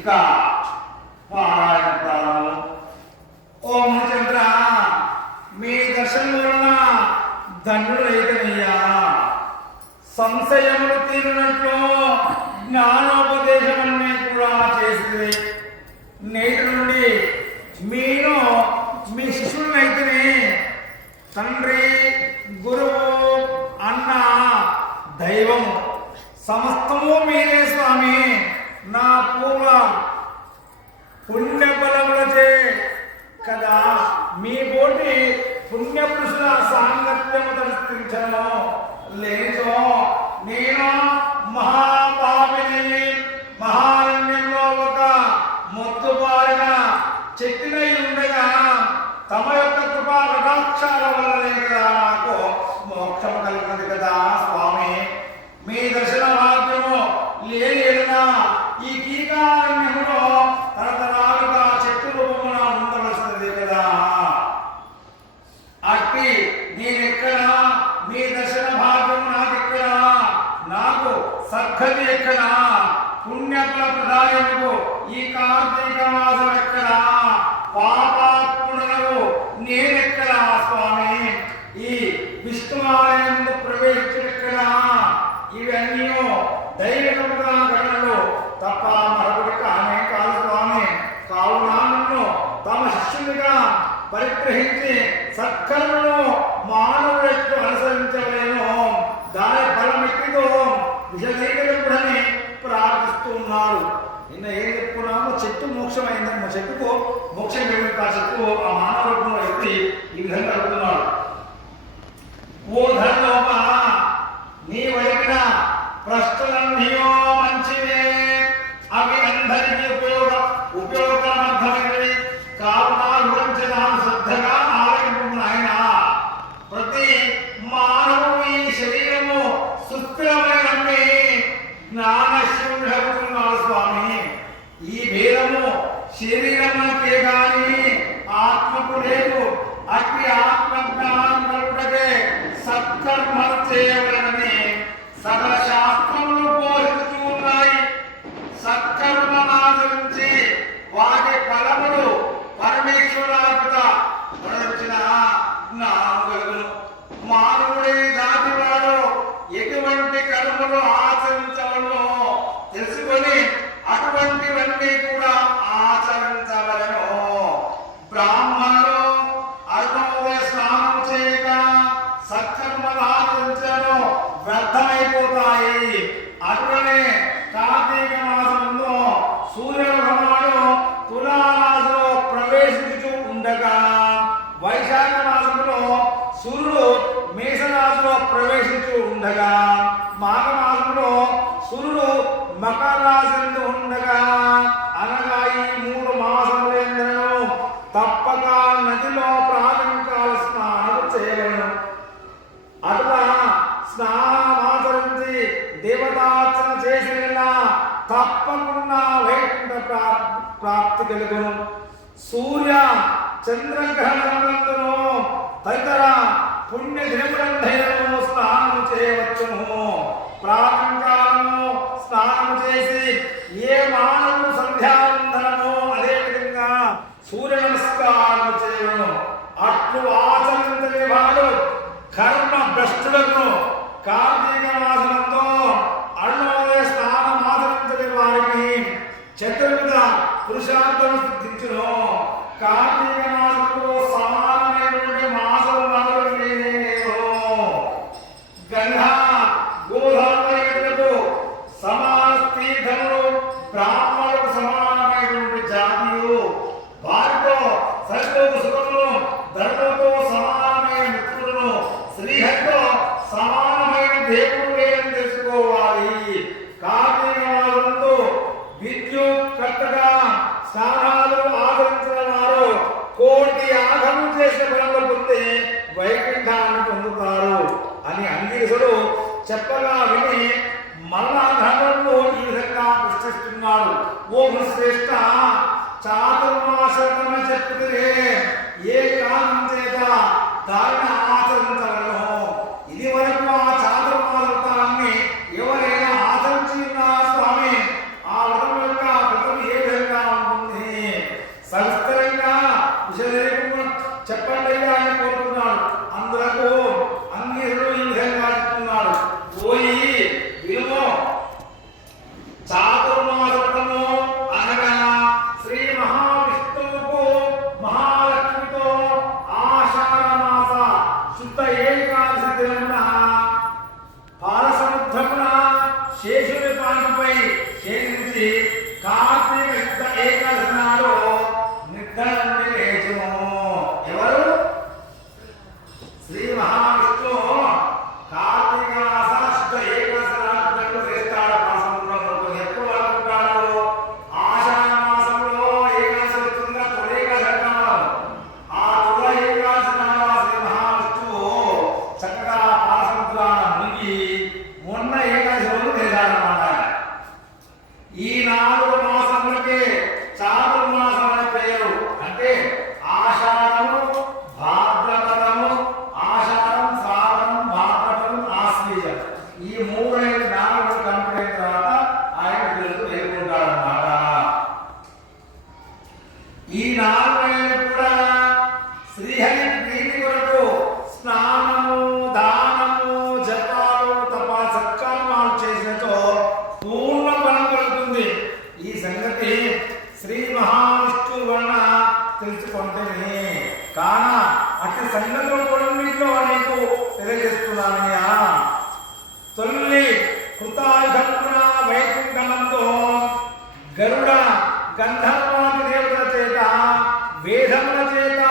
ఇక నా పూర్వ పుణ్యబలములచే కదా మీ పోటీ పుణ్యపురుషుల సాంగత్యము దర్శించను లేచో నేను మహాపాపిని మహారణ్యంలో ఒక మొత్తుబారిన చెట్టునై ఉండగా తమ యొక్క కృపా కటాక్షాల వల్లనే కదా నాకు మోక్షం కలిగినది కదా స్వామి. మీ విషదీకరింపుడని ప్రార్థిస్తున్నారు నిన్న ఏం చెప్పుకున్నామో? చెట్టు మోక్షమైందన్న చెట్టుకు మోక్షం కలిగిన ఆ చెట్టు ఆ మానవ రూపంలో ఎత్తి ఈ విధంగా అడుగుతున్నాడు. ఓ ధర్మ శరీరమునకే గాని ఆత్మకు లేదు. అట్టి ఆత్మ జ్ఞానం సత్కర్మలు వ్యర్థమైపోతాయి. అటువనే కార్తీక మాసంలో సూర్య భగవానుడు తులారాశిలో ప్రవేశించుతూ ఉండగా వైశాఖ మాసంలో సూర్యుడు మేషరాశిలో ప్రవేశించు ఉండగా మాఘ మాసంలో సూర్యుడు మకర రాశి ఉండగా తప్పకుండా వైకుంఠ ప్రాప్తి కలుగును. సూర్య చంద్రగ్రహణములందును తదితర పుణ్య దినములందరూ స్నానం చేయవచ్చును. ప్రారంకాలము స్నానం చేసి ఏ మానవుడు సంధ్యావందనము అదే విధంగా సూర్య నమస్కారం చేయను. అట్లు ఆచరించని వాడు కర్మ భ్రష్టులను కార్తీక మాసంతో అరుణోదయ వారికి చతుర్విధ పురుషార్థం సిద్ధించును. కార్తీక మాసంలో సమ ఓ శ్రేష్ట చాతుర్మాసకమ చెప్పుకునే ఏ కాలం చేత దారిని ఆచరించగలను ఇది వరకు ఆ చాతుర్మాసకాన్ని ఎవరైనా ఆచరించి సంఘంలో కొన్నింటిలో నీకు తెలియజేస్తున్నానయ్యా. తొల్లి కృతాఘట్న వైకుంఠంతో గరుడ గంధర్వాది దేవతల చేత వేదముల చేత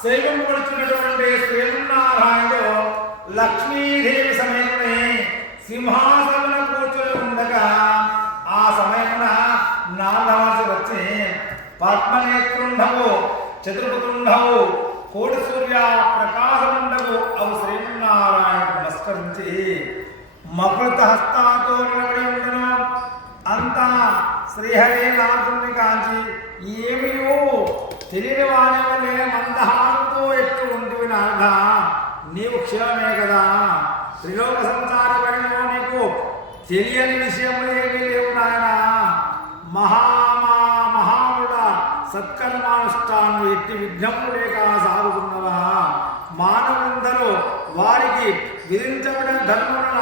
శైవంపడుచున్నటువంటి శ్రీనారాయణుడు లక్ష్మీదేవి సమయమే సింహాసన కూర్చొని ఉండగా ఆ సమయమున నాన్నవాసి వచ్చి పద్మనేత్రుండవు చతుర్పుతుండవు కోడిసు మకుళతహస్తాతోరణం అంతా శ్రీహరి నాథుని కాంచి ఏమియో తెలియని వాణివలే మందహారంతో ఎత్తు ఉంటుంది నాథ నీవు క్షేమమే కదా. త్రిలోక సంసార పడిలో నీకు తెలియని విషయములు ఏమీ లేవు నాయన. మహామా మహాముడ సత్కర్మానుష్ఠానం ఎట్టి విఘ్నములు లేక సాగుతున్నవా? మానవులందరూ వారికి విధించబడిన ధర్మములను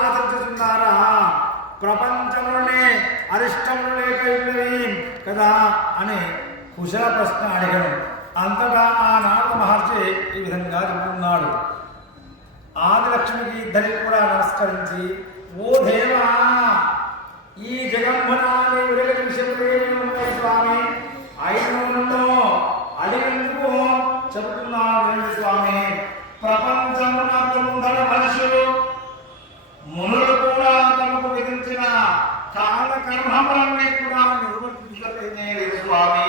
ప్రపంచంలోనే అరిష్టము లేక కదా అని కుశల ప్రశ్న అడిగాడు. అంతటా ఆ నారద మహర్షి ఈ విధంగా చెబుతున్నాడు. ఆదిలక్ష్మికి ఇద్దరికి కూడా నమస్కరించి ఓ దేవా ఈ జగంభనాన్ని విడగలించే స్వామి? అయినో అడిగందుకు చెబుతున్నాను స్వామి. ప్రపంచమునందరి మనుషులు మునులకు నిర్వర్తించిన చాలా కర్మఫలాన్ని కూడా నిర్వర్తించలేదే స్వామి.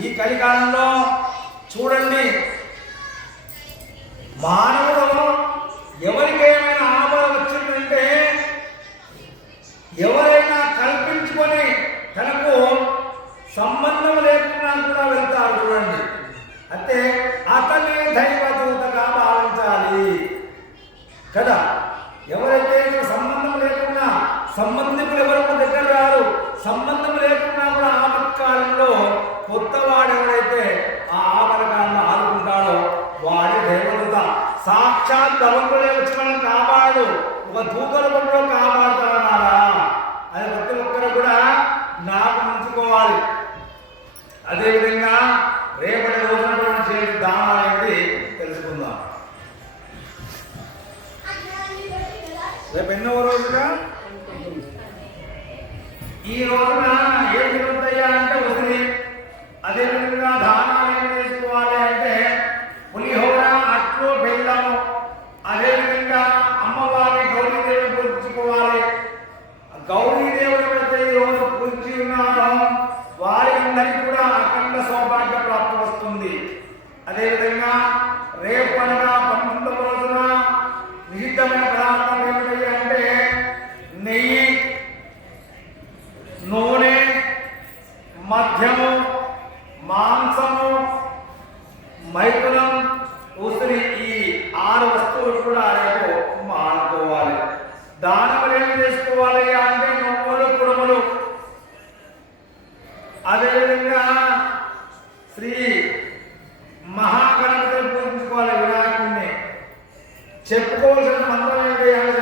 ఈ కలికాలంలో చూడండి. మానవుడు ఎవరికేమైనా ఆపద వచ్చిందంటే ఎవరైనా కల్పించుకొని తనకు సంబంధం లేకుండా కూడా వెళ్తారు చూడండి. అంటే అతని దైవదూతగా భావించాలి కదా? ఎవరైతే సంబంధం లేకుండా సంబంధికులు ఎవరికి దగ్గర రారు సంబంధం లేకుండా కూడా ఆపత్కాలంలో కొత్త ఎవరైతే ఆ ఆమరకాలను ఆదుకుంటాడో వాడి దేవత సాక్షాత్ భగవంతుడే వచ్చిన కాపాడు. ఒక దూత రూపంలో కాపాడుతాడన్నారా అది ప్రతి ఒక్కరు కూడా నాకు ఉంచుకోవాలి అదేవిధంగా రేపటి రోజున చేసే దానాలు అనేది తెలుసుకుందాం. రేపు ఎన్నో రోజుగా ఈ రోజున చెప్పుకోవాల్సిన మంత్రం ఏంటి?